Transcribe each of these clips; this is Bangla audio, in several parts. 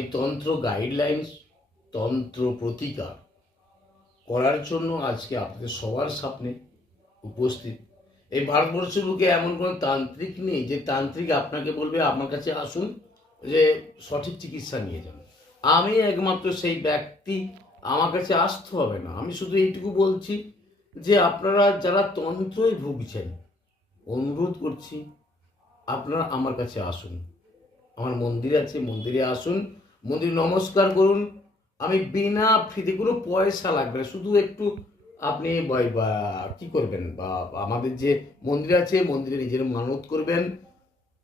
আমি তন্ত্র গাইডলাইন্স, তন্ত্র প্রতিকার করার জন্য আজকে আপনাদের সবার সামনে উপস্থিত। এই ভারতবর্ষের বুকে এমন কোনো তান্ত্রিক নেই যে তান্ত্রিক আপনাকে বলবে আমার কাছে আসুন, যে সঠিক চিকিৎসা নিয়ে যান। আমি একমাত্র সেই ব্যক্তি, আমার কাছে আসতে হবে না। আমি শুধু এইটুকু বলছি যে আপনারা যারা তন্ত্রই ভুগছেন, অনুরোধ করছি আপনারা আমার কাছে আসুন। আমার মন্দির আছে, মন্দিরে আসুন, মন্দিরে নমস্কার করুন। আমি বিনা ফ্রিতে, কোনো পয়সা লাগবে না, শুধু একটু আপনি কি করবেন, বা আমাদের যে মন্দির আছে মন্দিরে নিজের মানত করবেন,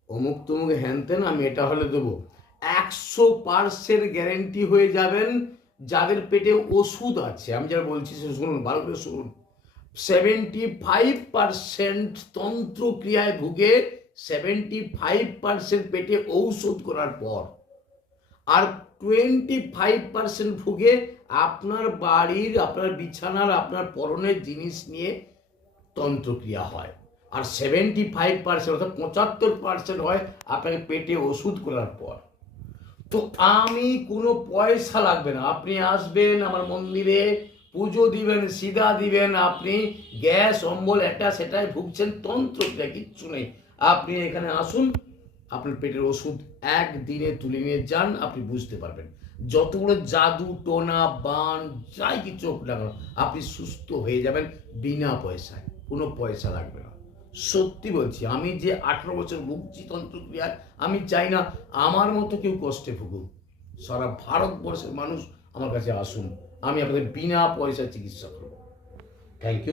অমুক তমুক হ্যান তেন, আমি এটা হলে দেবো। 100% গ্যারেন্টি হয়ে যাবেন। যাদের পেটে ওষুধ আছে, আমি যারা বলছি সে শুনুন, ভালো করে শুনুন। 75% তন্ত্রক্রিয়ায় ভুগে 75% পেটে ঔষধ করার পর, আর 25% ভুগে আপনার বাড়ির, আপনার বিছানার, আপনার পরনের জিনিস নিয়ে তন্ত্রক্রিয়া হয়। আর 75% অর্থাৎ 75% হয় আপনাকে পেটে ওষুধ করার পর। তো আমি কোনো পয়সা লাগবে না, আপনি আসবেন আমার মন্দিরে, পুজো দিবেন, সিধা দিবেন। আপনি গ্যাস অম্বল এটা সেটাই ভুগছেন, তন্ত্রক্রিয়া কিচ্ছু নেই। আপনি এখানে আসুন, আপনার পেটের ওষুধ একদিনে তুলে নিয়ে যান, আপনি বুঝতে পারবেন। যতগুলো জাদু টোনা বান যাই কিছু হোক না কেন, আপনি সুস্থ হয়ে যাবেন বিনা পয়সায়, কোনো পয়সা লাগবে না। সত্যি বলছি, আমি যে 18 বছর ভুগছি তন্ত্রক্রিয়ায়, আমি চাই না আমার মতো কেউ কষ্টে ভুগুক। সারা ভারতবর্ষের মানুষ আমার কাছে আসুন, আমি আপনাদের বিনা পয়সায় চিকিৎসা করব। Thank you.